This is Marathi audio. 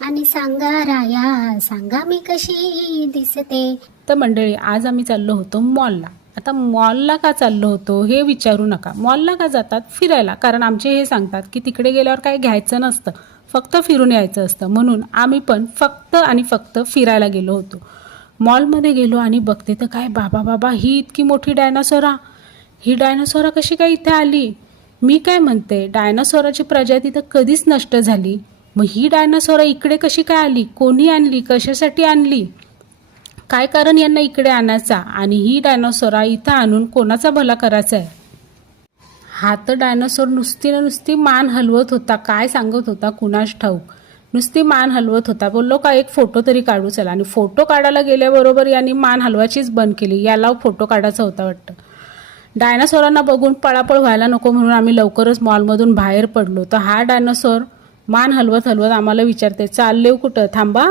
आणि सांगा राया सांगा मी कशी दिसते. तर मंडळी, आज आम्ही चाललो होतो मॉलला. आता मॉलला का चाललो होतो हे विचारू नका. मॉलला का जातात? फिरायला. कारण आमचे हे सांगतात की तिकडे गेल्यावर काही घ्यायचं नसतं, फक्त फिरून यायचं असतं. म्हणून आम्ही पण फक्त आणि फक्त फिरायला गेलो होतो. मॉलमध्ये गेलो आणि बघते तर काय, बाबा बाबा, ही इतकी मोठी डायनासोरा, ही डायनासोरा कशी काय इथे आली? मी काय म्हणते, डायनासोराची प्रजाती तर कधीच नष्ट झाली, मग ही डायनासोरा इकडे कशी काय आली? कोणी आणली? कशासाठी आणली? काय कारण यांना इकडे आणायचा? आणि ही डायनासोरा इथं आणून कोणाचा भला करायचा आहे? हा तर डायनासोर नुसती मान हलवत होता. काय सांगत होता कुणास ठाऊक. नुसती मान हलवत होता. बोललो का एक फोटो तरी काढू चला. आणि फोटो काढायला गेल्याबरोबर यांनी मान हलवायचीच बंद केली. याला फोटो काढायचा होता वाटतं. डायनासोरांना बघून पळापळ व्हायला नको म्हणून आम्ही लवकरच मॉलमधून बाहेर पडलो. तर हा डायनासोर मान हलवत हलवत आम्हाला विचारते, चालले कुठं? थांबा,